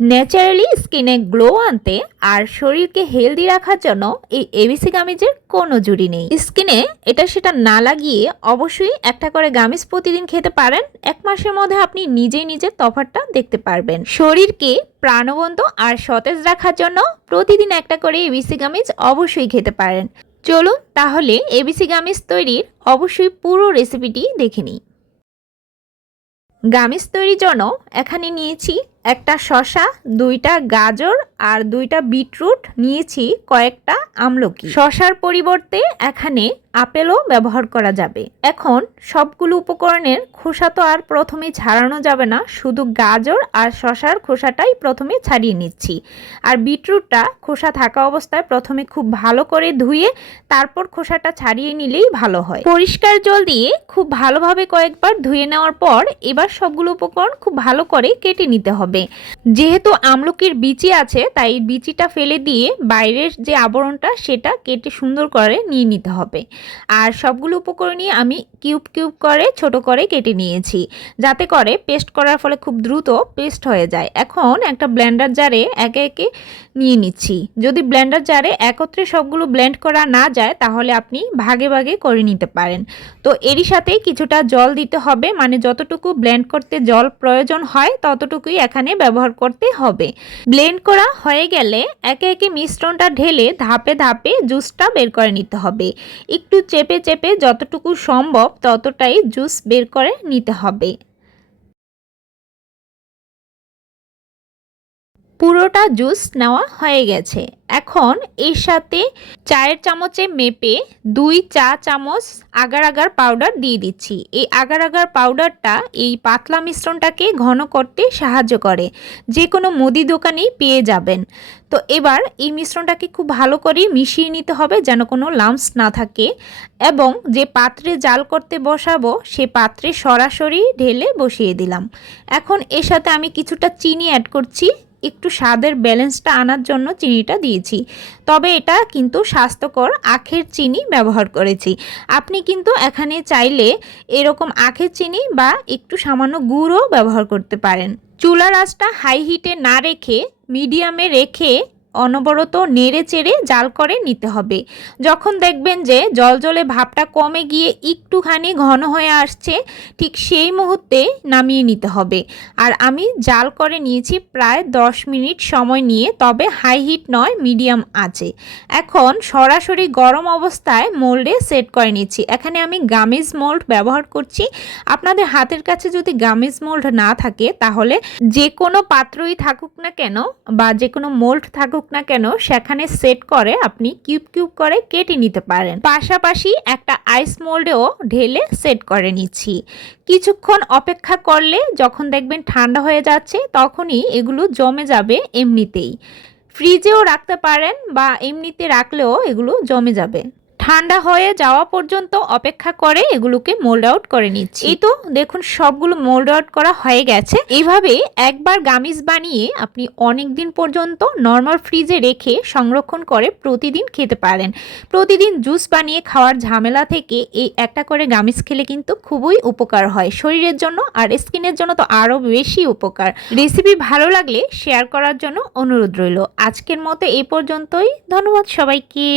Naturally স্কিনে glow আনতে আর শরীরকে হেলদি রাখার জন্য এই এবিসি গামিজের কোনো জুড়ি নেই। স্কিনে এটা সেটা না লাগিয়ে অবশ্যই একটা করে গামিজ প্রতিদিন খেতে পারেন। এক মাসের মধ্যে আপনি নিজেই নিজের তফাৎটা দেখতে পারবেন। শরীরকে প্রাণবন্ত আর সতেজ রাখার জন্য প্রতিদিন একটা করে এবিসি গামিজ অবশ্যই খেতে পারেন। চলুন তাহলে এবিসি গামিজ তৈরির অবশ্যই পুরো রেসিপিটি দেখে নিই। গামিজ তৈরির জন্য এখানে নিয়েছি একটা শশা দুইটা গাজর আর দুইটা বিটরুট, নিয়েছি কয়েকটা আমলকি। শশার পরিবর্তে এখানে আপেলও ব্যবহার করা যাবে। এখন সবগুলো উপকরণের খোসা তো আর প্রথমে ছাড়ানো যাবে না, শুধু গাজর আর শশার খোসাটাই প্রথমে ছাড়িয়ে নিচ্ছি। আর বিটরুটটা খোসা থাকা অবস্থায় প্রথমে খুব ভালো করে ধুয়ে তারপর খোসাটা ছাড়িয়ে নিলেই ভালো হয়। পরিষ্কার জল দিয়ে খুব ভালোভাবে কয়েকবার ধুয়ে নেওয়ার পর এবার সবগুলো উপকরণ খুব ভালো করে কেটে নিতে হবে। হবে। যেহেতু আমলকির বিচি আছে, তাই বিচিটা ফেলে দিয়ে বাইরের যে আবরণটা, সেটা কেটে সুন্দর করে নিয়ে নিতে হবে। আর সবগুলো উপকরণই আমি কিউব কিউব করে, ছোট করে কেটে নিয়েছি। যাতে করে পেস্ট করার ফলে খুব দ্রুত পেস্ট হয়ে যায়। এখন একটা ব্লেন্ডার জারে একে একে নিয়ে নিচ্ছি। যদি ব্লেন্ডার জারে একত্রে সবগুলো ব্লেন্ড করা না যায়, তাহলে আপনি ভাগে ভাগে করে নিতে পারেন। তো এরই সাথে কিছুটা জল দিতে হবে। মানে যতটুকু ব্লেন্ড করতে জল প্রয়োজন হয়, ততটুকুই এখানে ব্যবহার করতে হবে। ব্লেন্ড করা হয়ে গেলে একে একে মিশ্রণটা ঢেলে ধাপে ধাপে জুসটা বের করে নিতে হবে। একটু চেপে চেপে যতটুকু সম্ভব ততটাই জুস বের করে নিতে হবে। পুরোটা জুস নেওয়া হয়ে গেছে। এখন এর সাথে চায়ের চামচে মেপে দুই চা চামচ আগার আগার পাউডার দিয়ে দিচ্ছি। এই আগার আগার পাউডারটা এই পাতলা মিশ্রণটাকে ঘন করতে সাহায্য করে। যে কোনো মুদি দোকানেই পেয়ে যাবেন। তো এবার এই মিশ্রণটাকে খুব ভালো করে মিশিয়ে নিতে হবে যেন কোনো লাম্পস না থাকে এবং যে পাত্রে জাল করতে বসাবো সে পাত্রে সরাসরি ঢেলে বসিয়ে দিলাম। এখন এর সাথে আমি কিছুটা চিনি অ্যাড করছি। একটু স্বাদের ব্যালেন্সটা আনার জন্য চিনিটা দিয়েছি। তবে এটা কিন্তু স্বাস্থ্যকর আখের চিনি ব্যবহার করেছি। আপনি কিন্তু এখানে চাইলে এরকম আখের চিনি বা একটু সামান্য গুড়ও ব্যবহার করতে পারেন। চুলার আঁচটা হাই হিটে না রেখে মিডিয়ামে রেখে অনবরত নেড়ে চেড়ে জাল করে নিতে হবে। যখন দেখবেন যে জল জলে ভাবটা কমে গিয়ে একটুখানি ঘন হয়ে আসছে, ঠিক সেই মুহূর্তে নামিয়ে নিতে হবে। আর আমি জাল করে নিয়েছি প্রায় দশ মিনিট সময় নিয়ে, তবে হাই হিট নয় মিডিয়াম আছে। এখন সরাসরি গরম অবস্থায় মোল্ডে সেট করে নিচ্ছি। এখানে আমি গামিজ মোল্ড ব্যবহার করছি। আপনাদের হাতের কাছে যদি গামিজ মোল্ড না থাকে, তাহলে যে কোনো পাত্রই থাকুক না কেন, বা যে কোনো মোল্ড থাকুক থাকুক না কেন, সেখানে সেট করে আপনি কিউব কিউব করে কেটে নিতে পারেন। পাশাপাশি একটা আইস মোল্ডেও ঢেলে সেট করে নিচ্ছি। কিছুক্ষণ অপেক্ষা করলে যখন দেখবেন ঠান্ডা হয়ে যাচ্ছে, তখনই এগুলো জমে যাবে এমনিতেই। ফ্রিজেও রাখতে পারেন বা এমনিতে রাখলেও এগুলো জমে যাবে। ঠান্ডা হয়ে যাওয়া পর্যন্ত অপেক্ষা করে এগুলোকে মোল্ড আউট করে নিচ্ছি। এই তো দেখুন সবগুলো মোল্ড আউট করা হয়ে গেছে। এইভাবে একবার গামিজ বানিয়ে আপনি অনেক দিন পর্যন্ত নর্মাল ফ্রিজে রেখে সংরক্ষণ করে প্রতিদিন খেতে পারেন। প্রতিদিন জুস বানিয়ে খাওয়ার ঝামেলা থেকে এই একটা করে গামিজ খেলে কিন্তু খুবই উপকার হয়। শরীরের জন্য আর স্কিনের জন্য তো আরও বেশি উপকার। রেসিপি ভালো লাগলে শেয়ার করার জন্য অনুরোধ রইল। আজকের মতো এই পর্যন্তই। ধন্যবাদ সবাইকে।